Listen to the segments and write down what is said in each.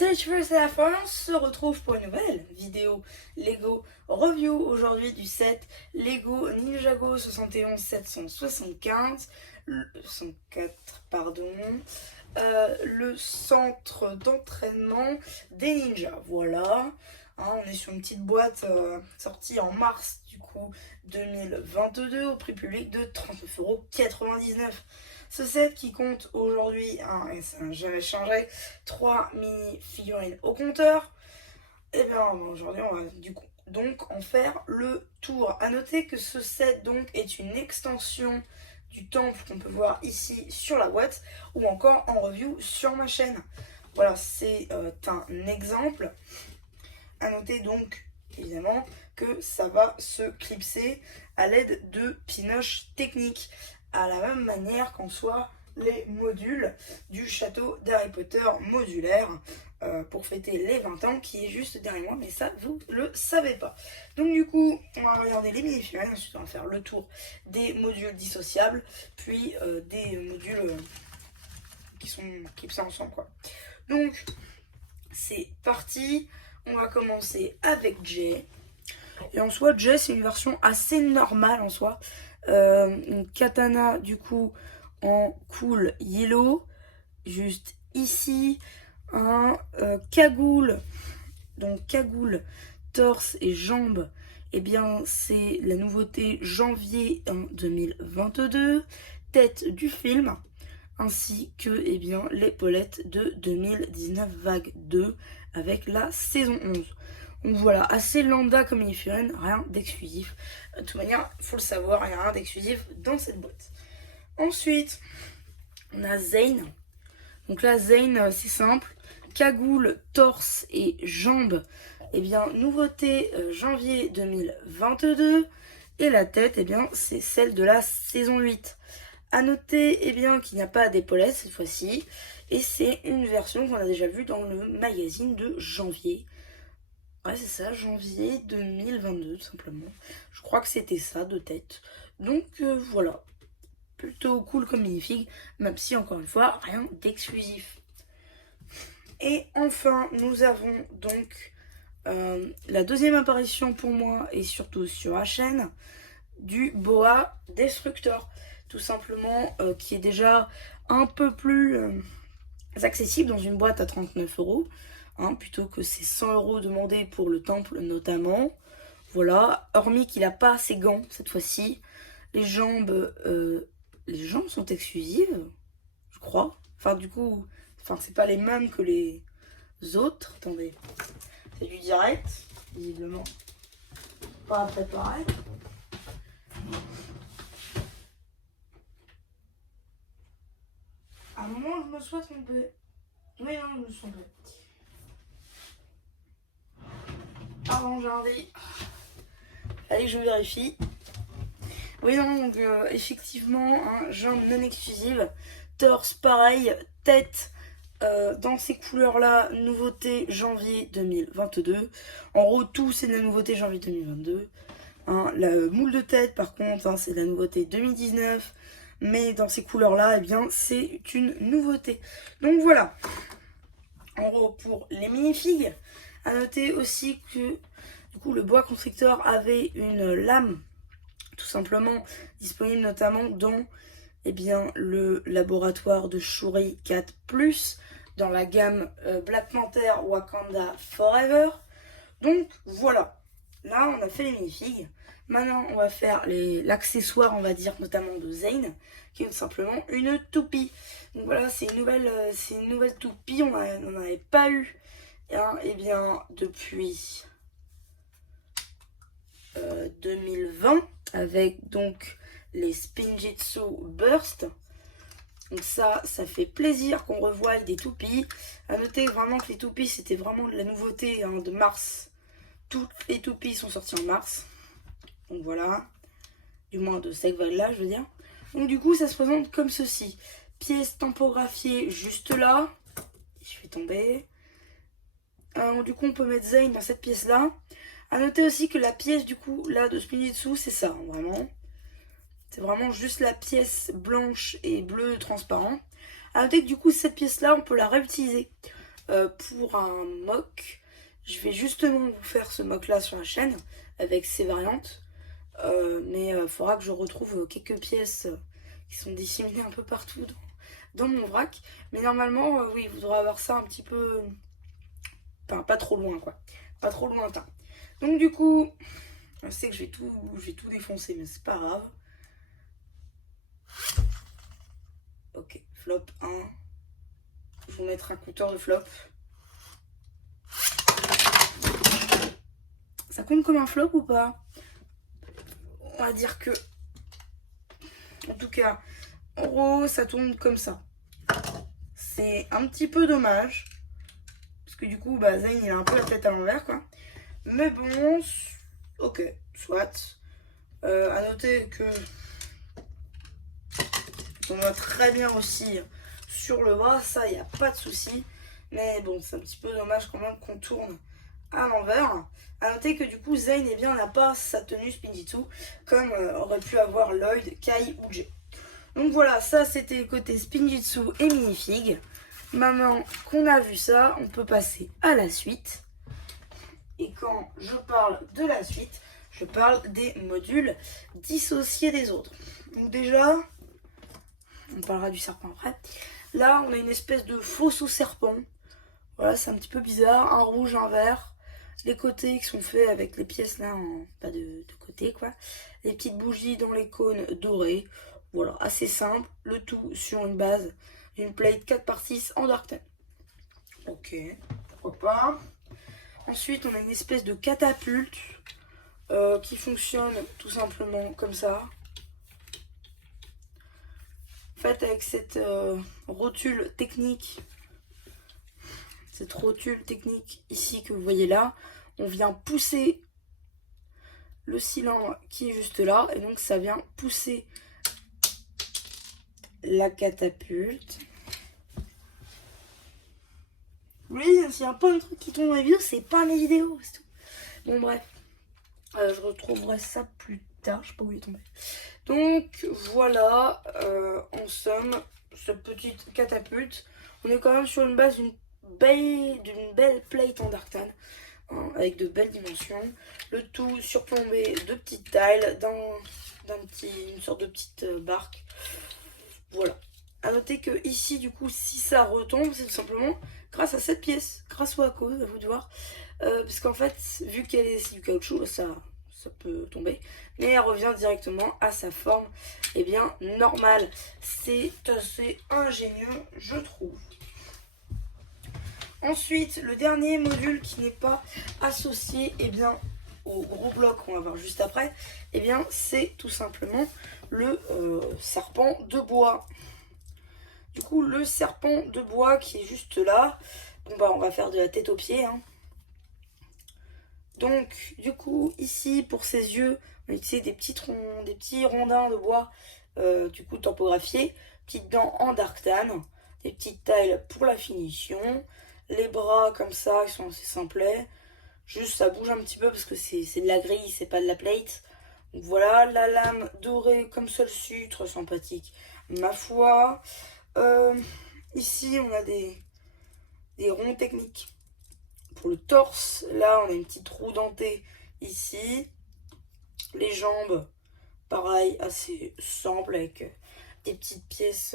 Salut tu veux, c'est la fin, on se retrouve pour une nouvelle vidéo Lego review aujourd'hui du set Lego Ninjago 71 775, le 104 pardon, le centre d'entraînement des ninjas, voilà. Hein, on est sur une petite boîte sortie en mars du coup 2022 au prix public de 39,99 €. Ce set qui compte aujourd'hui, j'avais changé 3 mini figurines au compteur. Et bien aujourd'hui on va du coup donc en faire le tour. A noter que ce set donc est une extension du temple qu'on peut voir ici sur la boîte ou encore en review sur ma chaîne. Voilà, c'est un exemple. A noter donc évidemment que ça va se clipser à l'aide de pinoches techniques, à la même manière qu'en soit les modules du château d'Harry Potter modulaire pour fêter les 20 ans qui est juste derrière moi, mais ça vous le savez pas. Donc du coup on va regarder les mini-figurines, ensuite on va faire le tour des modules dissociables, puis des modules qui sont clipsés ensemble quoi. Donc c'est parti, on va commencer avec Jay. Et en soi, Jay, c'est une version assez normale en soi. Une katana, du coup, en cool yellow. Juste ici, un cagoule. Donc, cagoule, torse et jambes. Eh bien, c'est la nouveauté janvier en 2022. Tête du film. Ainsi que eh bien, l'épaulette de 2019 vague 2 avec la saison 11. Donc voilà, assez lambda comme mini-figurine, rien d'exclusif. De toute manière, il faut le savoir, il n'y a rien d'exclusif dans cette boîte. Ensuite, on a Zane. Donc là, Zane, c'est simple. Cagoule, torse et jambes. Eh bien, nouveauté janvier 2022. Et la tête, eh bien, c'est celle de la saison 8. A noter eh bien, qu'il n'y a pas d'épaulette cette fois-ci. Et c'est une version qu'on a déjà vue dans le magazine de janvier. Ouais, c'est ça, janvier 2022, tout simplement. Je crois que c'était ça, de tête. Donc, voilà. Plutôt cool comme minifig, même si, encore une fois, rien d'exclusif. Et enfin, nous avons donc la deuxième apparition pour moi, et surtout sur la chaîne, du Boa Destructor. Tout simplement, qui est déjà un peu plus accessible dans une boîte à 39 €. Hein, plutôt que ces 100 € demandés pour le temple notamment. Voilà, hormis qu'il n'a pas ses gants cette fois-ci. Les jambes sont exclusives, je crois. Enfin du coup, c'est pas les mêmes que les autres. Attendez, c'est du direct, visiblement. Pas préparé. À un moment, je me suis trompée. Oui, non, je me suis trompée. Pardon, Jardy. Allez, je vérifie. Oui, non, donc effectivement, hein, jambes non exclusives, torse pareil, tête dans ces couleurs-là, nouveauté janvier 2022. En gros, tout c'est de la nouveauté janvier 2022. Hein, la moule de tête, par contre, hein, c'est de la nouveauté 2019. Mais dans ces couleurs-là, eh bien, c'est une nouveauté. Donc voilà. En gros, pour les minifigs, à noter aussi que du coup, le boa constrictor avait une lame tout simplement disponible notamment dans eh bien, le laboratoire de Shuri 4+, dans la gamme Black Panther Wakanda Forever. Donc voilà, là on a fait les minifigs. Maintenant on va faire l'accessoire, on va dire, notamment de Zane, qui est tout simplement une toupie. Donc voilà, c'est une nouvelle toupie, on n'en avait pas eu eh bien, depuis 2020, avec donc les Spinjitzu Burst. Donc ça fait plaisir qu'on revoie des toupies. A noter vraiment que les toupies, c'était vraiment de la nouveauté hein, de mars. Toutes les toupies sont sorties en mars. Donc voilà. Du moins de cette vague-là, je veux dire. Donc du coup, ça se présente comme ceci. Pièce tampographiée juste là. Je fais tomber. Du coup, on peut mettre Zane dans cette pièce-là. A noter aussi que la pièce, du coup, là, de Spinjitzu, c'est ça, hein, vraiment. C'est vraiment juste la pièce blanche et bleue transparent. A noter que du coup, cette pièce-là, on peut la réutiliser pour un mock. Je vais justement vous faire ce mock là sur la chaîne avec ses variantes. Mais il faudra que je retrouve quelques pièces qui sont disséminées un peu partout dans mon vrac. Mais normalement, oui, vous devrez avoir ça un petit peu... Enfin, pas trop loin, quoi. Pas trop lointain. Donc du coup, je sais que je vais tout défoncer, mais c'est pas grave. Ok, flop 1. Je vais mettre un compteur de flop. Ça compte comme un flop ou pas? On va dire que... En tout cas, en gros, ça tourne comme ça. C'est un petit peu dommage. Parce que du coup, bah, Zayn, il a un peu la tête à l'envers, quoi. Mais bon, ok, soit. À noter que on va très bien aussi sur le bras, ça, il n'y a pas de souci. Mais bon, c'est un petit peu dommage quand même qu'on tourne à l'envers. À noter que du coup, Zayn eh bien, n'a pas sa tenue Spinjitzu comme aurait pu avoir Lloyd, Kai ou Jay. Donc voilà, ça c'était côté Spinjitzu et Minifig. Maintenant qu'on a vu ça, on peut passer à la suite. Et quand je parle de la suite, je parle des modules dissociés des autres. Donc déjà, on parlera du serpent après. Là, on a une espèce de faux serpent. Voilà, c'est un petit peu bizarre. Un rouge, un vert. Les côtés qui sont faits avec les pièces là, pas de côté quoi. Les petites bougies dans les cônes dorés. Voilà, assez simple. Le tout sur une base d'une plate 4x6 en Dark Ten. Ok, pourquoi pas. Ensuite, on a une espèce de catapulte qui fonctionne tout simplement comme ça. En fait, avec cette rotule technique, ici que vous voyez là, on vient pousser le cylindre qui est juste là, et donc ça vient pousser la catapulte. Oui, s'il y a pas de truc qui tombe dans les vidéos, c'est pas mes vidéos, c'est tout. Bon bref, je retrouverai ça plus tard, je sais pas où il est tombé. Donc voilà, en somme, cette petite catapulte, on est quand même sur une base d'une belle plate en Dark Tan, hein, avec de belles dimensions. Le tout surplombé de petites tiles une sorte de petite barque. Voilà. A noter que ici, du coup, si ça retombe, c'est tout simplement grâce à cette pièce, grâce au à cause, à vous de voir. Parce qu'en fait, vu qu'elle est du caoutchouc, ça peut tomber. Mais elle revient directement à sa forme, et bien, normale. C'est assez ingénieux, je trouve. Ensuite, le dernier module qui n'est pas associé au gros bloc qu'on va voir juste après, c'est tout simplement le serpent de bois. Du coup, le serpent de bois qui est juste là, bon bah on va faire de la tête aux pieds. Hein. Donc, du coup, ici, pour ses yeux, on a utilisé des petits rondins de bois, du coup, tempographiés, petites dents en dark tan, des petites tiles pour la finition, les bras comme ça, qui sont assez simplets. Juste, ça bouge un petit peu parce que c'est de la grille, c'est pas de la plate. Donc voilà, la lame dorée comme seul sucre, sympathique, ma foi. Ici, on a des ronds techniques. Pour le torse, là, on a une petite roue dentée ici. Les jambes, pareil, assez simple avec des petites pièces,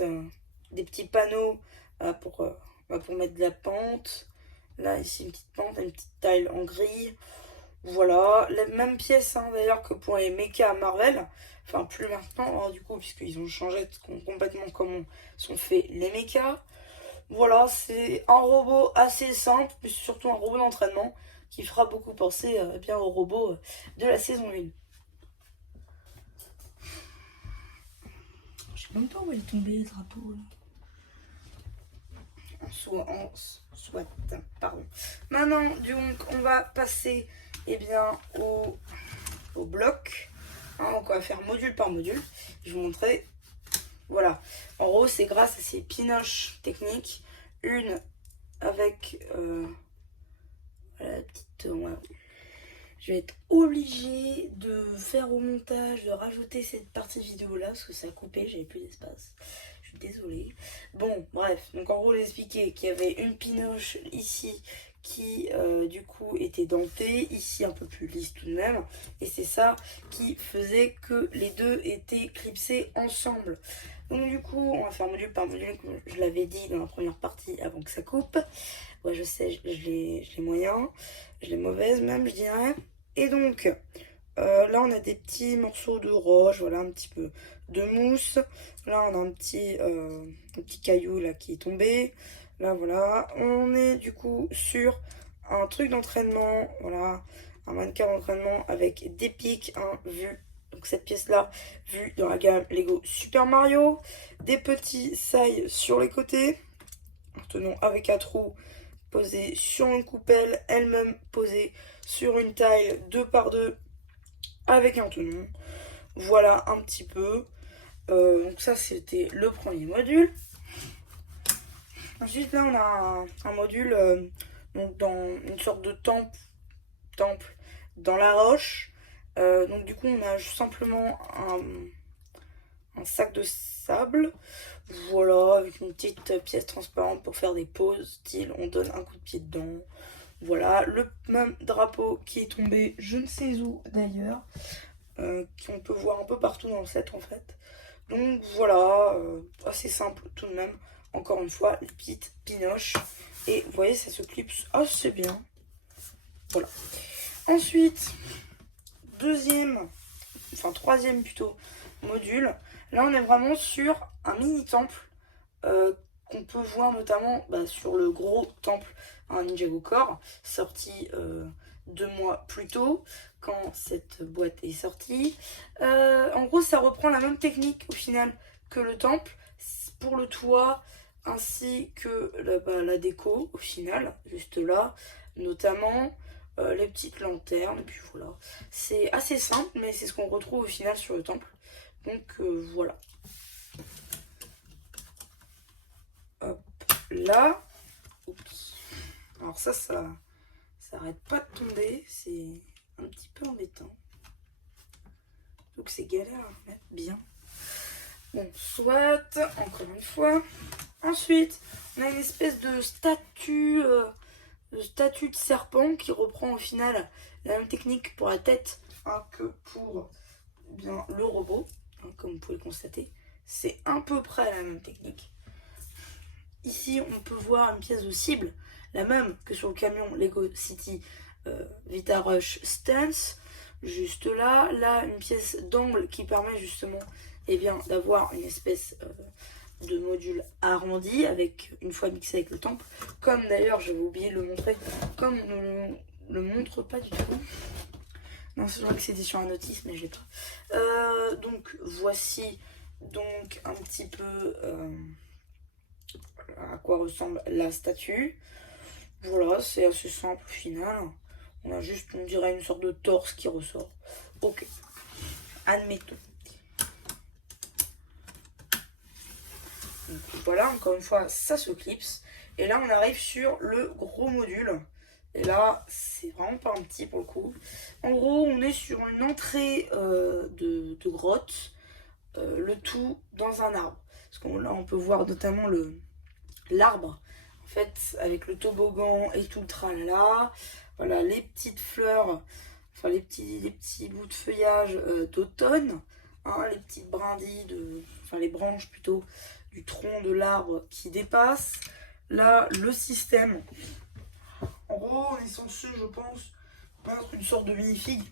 des petits panneaux pour mettre de la pente. Là, ici, une petite pente, une petite tile en gris. Voilà, la même pièce hein, d'ailleurs que pour les mecha Marvel. Enfin, plus maintenant, hein, du coup, puisqu'ils ont changé complètement comment sont faits les mechas. Voilà, c'est un robot assez simple, mais surtout un robot d'entraînement qui fera beaucoup penser bien au robot de la saison 1. Je sais même pas où est tombé le drapeau là. Soit, pardon. Maintenant, donc, on va passer au bloc. Hein, donc, on va faire module par module. Je vais vous montrer. Voilà. En gros, c'est grâce à ces pinoches techniques. Une avec la petite. Je vais être obligée de faire au montage, de rajouter cette partie vidéo là parce que ça a coupé, j'avais plus d'espace. Je suis désolée. Bon, bref, donc en gros, j'ai expliqué qu'il y avait une pinoche ici qui, du coup, était dentée, ici un peu plus lisse tout de même, et c'est ça qui faisait que les deux étaient clipsés ensemble. Donc du coup, on va faire module par module, comme je l'avais dit dans la première partie avant que ça coupe. Ouais, je sais, je l'ai moyen, je l'ai mauvaise même, je dirais. Et donc, là, on a des petits morceaux de roche, voilà, un petit peu de mousse. Là, on a un petit caillou là qui est tombé. Là, voilà. On est du coup sur un truc d'entraînement, voilà, un mannequin d'entraînement avec des pics, hein, vu. Donc cette pièce-là, vue dans la gamme Lego Super Mario. Des petits sailles sur les côtés. Tenons avec un trou posé sur une coupelle, elle-même posée sur une taille 2 par 2 avec un tenon. Voilà un petit peu. Donc ça c'était le premier module. Ensuite là on a un module donc dans une sorte de temple dans la roche. Donc du coup on a simplement un sac de sable. Voilà, avec une petite pièce transparente pour faire des pauses, style on donne un coup de pied dedans. Voilà, le même drapeau qui est tombé, je ne sais où d'ailleurs, qu'on peut voir un peu partout dans le set en fait. Donc voilà, assez simple tout de même. Encore une fois, les petites pinoches. Et vous voyez, ça se clipse assez bien. Voilà. Ensuite, troisième plutôt, module. Là, on est vraiment sur un mini temple qu'on peut voir notamment sur le gros temple, un Ninjago Core, sorti 2 mois plus tôt, quand cette boîte est sortie. En gros, ça reprend la même technique au final que le temple, pour le toit, ainsi que la déco au final, juste là, notamment les petites lanternes, et puis voilà. C'est assez simple, mais c'est ce qu'on retrouve au final sur le temple. Donc voilà. Hop, là. Oups. Alors ça arrête pas de tomber, c'est un petit peu embêtant. Donc c'est galère à remettre bien. Bon, soit, encore une fois. Ensuite, on a une espèce de statue de serpent qui reprend au final la même technique pour la tête que pour bien le robot, comme vous pouvez le constater. C'est à peu près la même technique. Ici, on peut voir une pièce de cible, la même que sur le camion Lego City Vita Rush Stance. Juste là, une pièce d'angle qui permet justement d'avoir une espèce de module arrondi avec une fois mixé avec le temple. Comme d'ailleurs, j'avais oublié de le montrer, comme on ne le montre pas du tout. Non, c'est vrai que c'était sur un notice, mais je l'ai pas. Donc voici donc un petit peu à quoi ressemble la statue. Voilà, c'est assez simple au final. On a juste, on dirait, une sorte de torse qui ressort. Ok, admettons. Donc voilà, encore une fois, ça se clipse. Et là, on arrive sur le gros module. Et là, c'est vraiment pas un petit pour le coup. En gros, on est sur une entrée de grotte. Le tout dans un arbre. Parce que là, on peut voir notamment l'arbre. En fait, avec le toboggan et tout le tralala. Voilà, les petites fleurs, enfin les petits bouts de feuillage d'automne. Hein, les petites brindilles, enfin les branches plutôt, du tronc de l'arbre qui dépasse. Là, le système. En gros, on est censé, je pense, mettre une sorte de mini-figue.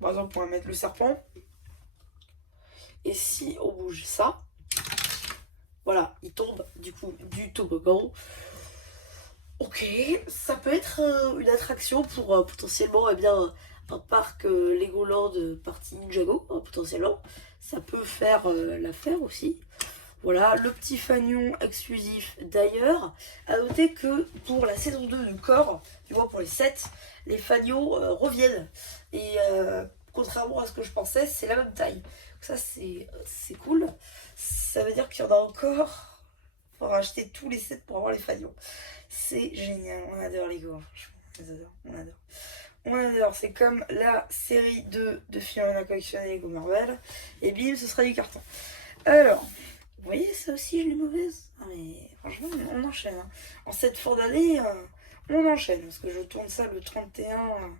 Par exemple, on va mettre le serpent. Et si on bouge ça, voilà, il tombe du coup du toboggan. Ok, ça peut être une attraction pour potentiellement un parc Legoland partie Ninjago, potentiellement. Ça peut faire l'affaire aussi. Voilà, le petit fanion exclusif d'ailleurs. À noter que pour la saison 2 de Core, du moins pour les 7, les fanions reviennent. Et contrairement à ce que je pensais, c'est la même taille. Donc ça, c'est cool. Ça veut dire qu'il y en a encore pour acheter tous les sets pour avoir les fanions. C'est génial, on adore Lego, franchement, on adore, c'est comme la série 2 de films à collectionner Lego Marvel, et bim, ce sera du carton. Alors, Vous voyez, ça aussi, je l'ai mauvaise. Ah, mais franchement, on enchaîne. Hein. En cette fin d'année, on enchaîne. Parce que je tourne ça le 31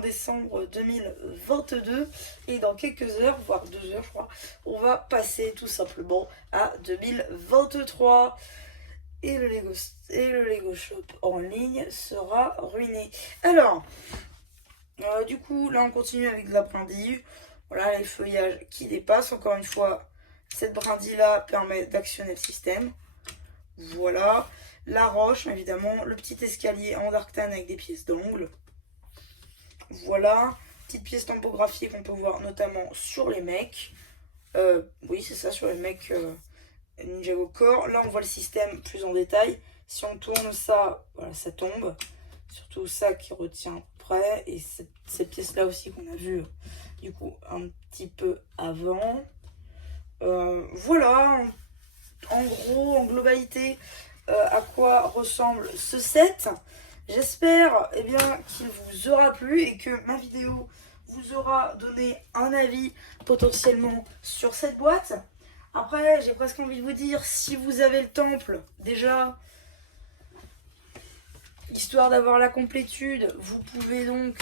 décembre 2022. Et dans quelques heures, voire 2 heures, je crois, on va passer tout simplement à 2023. Et le Lego Shop en ligne sera ruiné. Alors, du coup, là, on continue avec de la brindille. Voilà, les feuillages qui dépassent. Encore une fois, cette brindille-là permet d'actionner le système. Voilà. La roche, évidemment. Le petit escalier en darktane avec des pièces d'angle. Voilà. Petite pièce tampographiée qu'on peut voir notamment sur les mecs. Oui, c'est ça, sur les mecs Ninjago Core. Là, on voit le système plus en détail. Si on tourne ça, voilà, ça tombe. Surtout ça qui retient près. Et cette pièce-là aussi qu'on a vue, du coup, un petit peu avant. Voilà, en gros, en globalité, à quoi ressemble ce set. J'espère qu'il vous aura plu et que ma vidéo vous aura donné un avis potentiellement sur cette boîte. Après, j'ai presque envie de vous dire, si vous avez le temple, déjà, histoire d'avoir la complétude, vous pouvez donc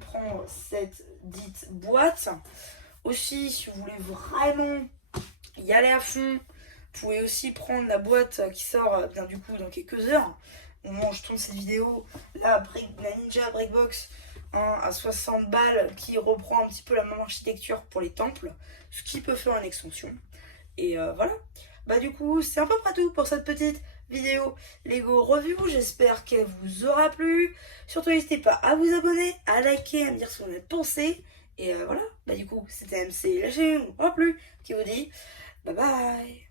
prendre cette dite boîte. Aussi, si vous voulez vraiment y aller à fond, vous pouvez aussi prendre la boîte qui sort du coup dans quelques heures. Au moment où je tourne cette vidéo, la Ninja Breakbox à 60 balles qui reprend un petit peu la même architecture pour les temples, ce qui peut faire une extension. Et voilà. Du coup, c'est à peu près tout pour cette petite vidéo Lego Review. J'espère qu'elle vous aura plu. Surtout, n'hésitez pas à vous abonner, à liker, à me dire ce que vous en avez pensé. Et voilà. Du coup, c'était MC, la chaîne, ou pas plus, qui vous dit bye bye.